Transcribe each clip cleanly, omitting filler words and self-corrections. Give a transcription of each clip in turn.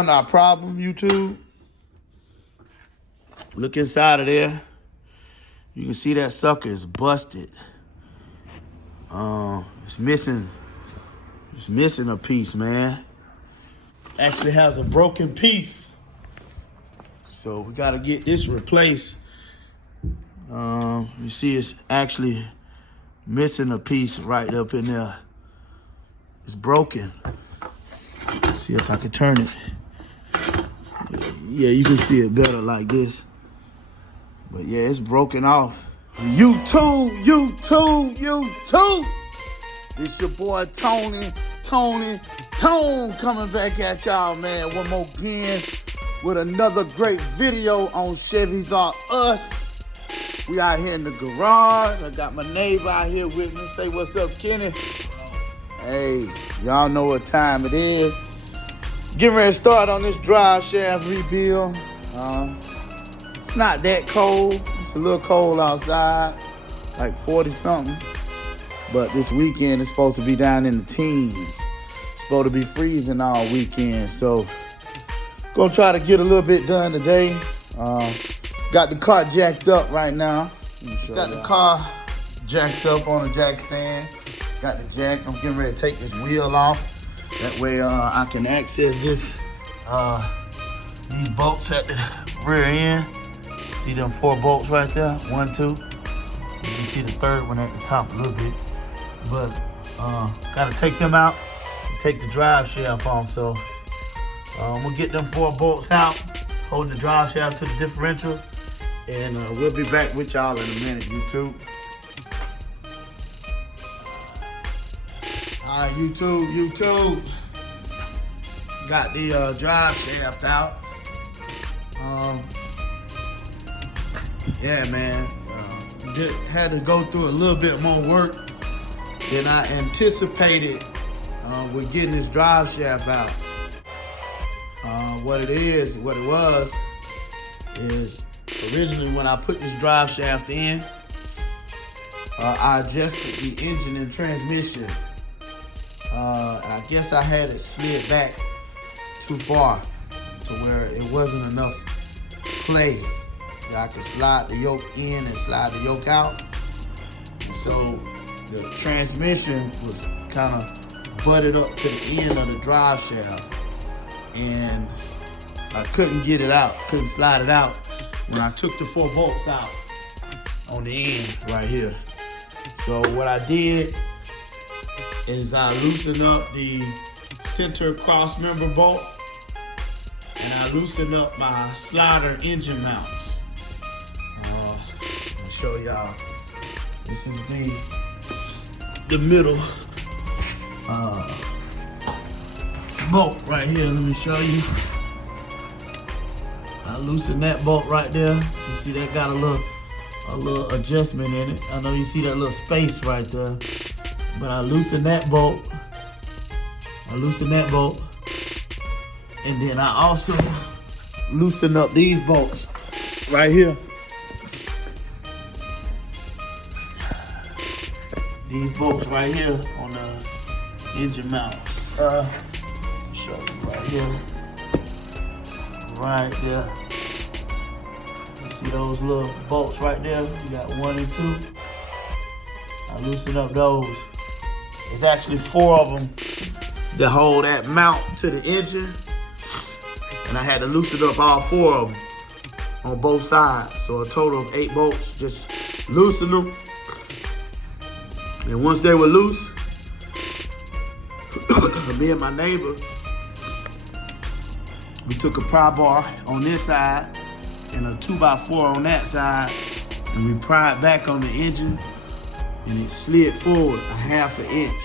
found our problem, YouTube. Look inside of there. You can see that sucker is busted. It's missing a piece, man. Actually has a broken piece. So we gotta get this replaced. You see it's actually missing a piece right up in there. It's broken. See if I can turn it. Yeah, you can see it better like this. But yeah, it's broken off. YouTube. It's your boy Tone coming back at y'all, man. One more again with another great video on Chevys R Us. We out here in the garage. I got my neighbor out here with me. Say what's up, Kenny. Hey, y'all know what time it is. Getting ready to start on this drive shaft rebuild. It's not that cold. It's a little cold outside, like 40 something. But this weekend it's supposed to be down in the teens. It's supposed to be freezing all weekend. So gonna try to get a little bit done today. Got the car jacked up right now. Got the car jacked up on a jack stand. Got the jack. I'm getting ready to take this wheel off. That way I can access this these bolts at the rear end. See them 4 bolts right there? 1, 2. You can see the third one at the top a little bit. But gotta take them out and take the drive shaft off. So we'll get them 4 bolts out, holding the drive shaft to the differential, and we'll be back with y'all in a minute, YouTube. All right, YouTube. Got the drive shaft out. Yeah, man. Had to go through a little bit more work than I anticipated with getting this drive shaft out. What it was is originally when I put this drive shaft in, I adjusted the engine and transmission. And I guess I had it slid back too far to where it wasn't enough play. I could slide the yoke in and slide the yoke out. And so the transmission was kind of butted up to the end of the drive shaft. And I couldn't get it out, couldn't slide it out when I took the 4 bolts out on the end right here. So what I did is I loosened up the center cross member bolt, and I loosened up my slider engine mounts. I'll show y'all. This is the middle bolt right here. Let me show you. I loosened that bolt right there. You see that got a little adjustment in it. I know you see that little space right there. But I loosened that bolt. And then I also loosened up these bolts right here. These bolts right here on the engine mounts. Show you right here. Right there. You see those little bolts right there? You got 1 and 2. I loosened up those. There's actually 4 of them that hold that mount to the engine. And I had to loosen up all 4 of them on both sides. So a total of 8 bolts, just loosen them. And once they were loose, me and my neighbor, we took a pry bar on this side and a 2x4 on that side, and we pried back on the engine, and it slid forward a 1/2 inch.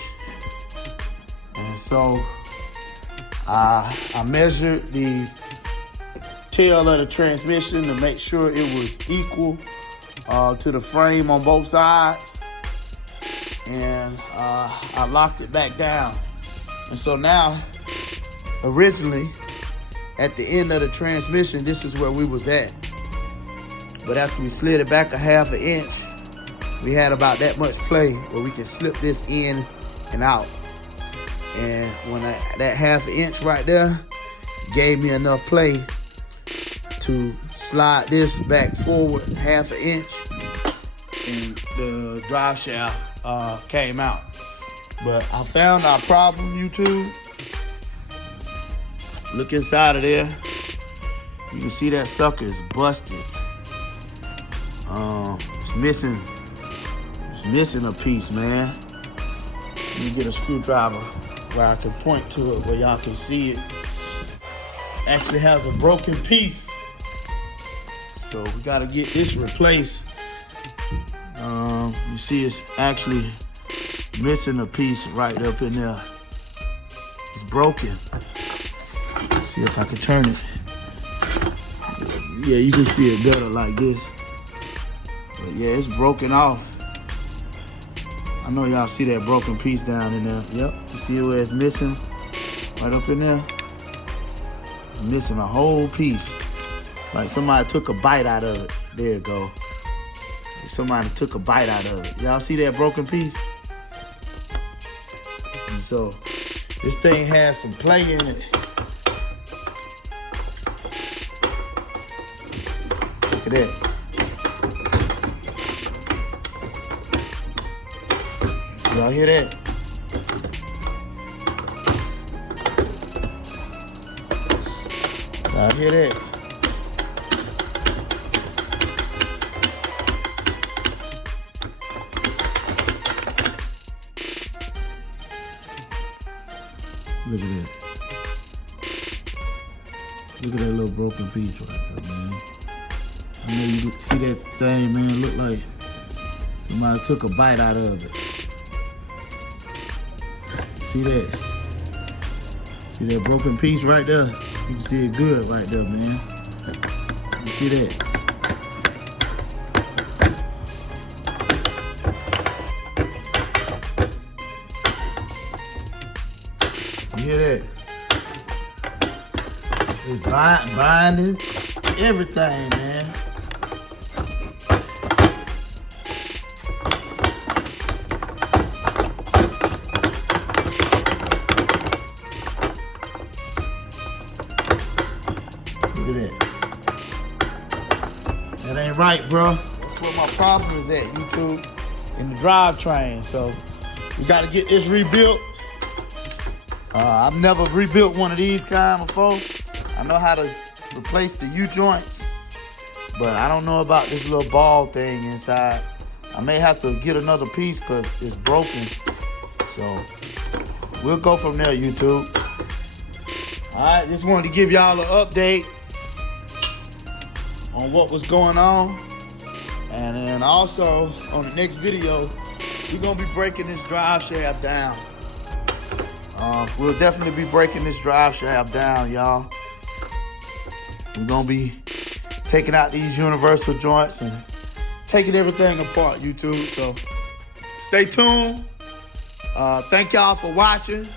And so I measured the tail of the transmission to make sure it was equal to the frame on both sides. And I locked it back down. And so now, originally, at the end of the transmission, this is where we was at. But after we slid it back a 1/2 inch, we had about that much play where we could slip this in and out. And when that 1/2 inch right there gave me enough play to slide this back forward 1/2 inch, and the drive shaft came out. But I found our problem, YouTube. Look inside of there. You can see that sucker is busted. It's missing a piece, man. Let me get a screwdriver where I can point to it, where y'all can see it. Actually has a broken piece. So we gotta get this replaced. You see it's actually missing a piece right up in there. It's broken. Let's see if I can turn it. Yeah, you can see it better like this. But yeah, it's broken off. I know y'all see that broken piece down in there. Yep, you see where it's missing? Right up in there. It's missing a whole piece. Like somebody took a bite out of it. There you go. Somebody took a bite out of it. Y'all see that broken piece? And so, this thing has some play in it. Look at that. Y'all hear that? Y'all hear that? Look at that. Look at that little broken piece right there, man. I know you can see that thing, man. Look like somebody took a bite out of it. See that? See that broken piece right there? You can see it good right there, man. You see that? You hear that? It's binding everything, man. Look at that. That ain't right, bro. That's where my problem is at, YouTube, in the drivetrain. So we got to get this rebuilt. I've never rebuilt one of these kind before. I know how to replace the U-joints, but I don't know about this little ball thing inside. I may have to get another piece because it's broken. So we'll go from there, YouTube. All right, just wanted to give y'all an update on what was going on. And then also on the next video, we're gonna be breaking this drive shaft down. We'll definitely be breaking this drive shaft down, y'all. We're gonna be taking out these universal joints and taking everything apart, YouTube. So stay tuned. Thank y'all for watching.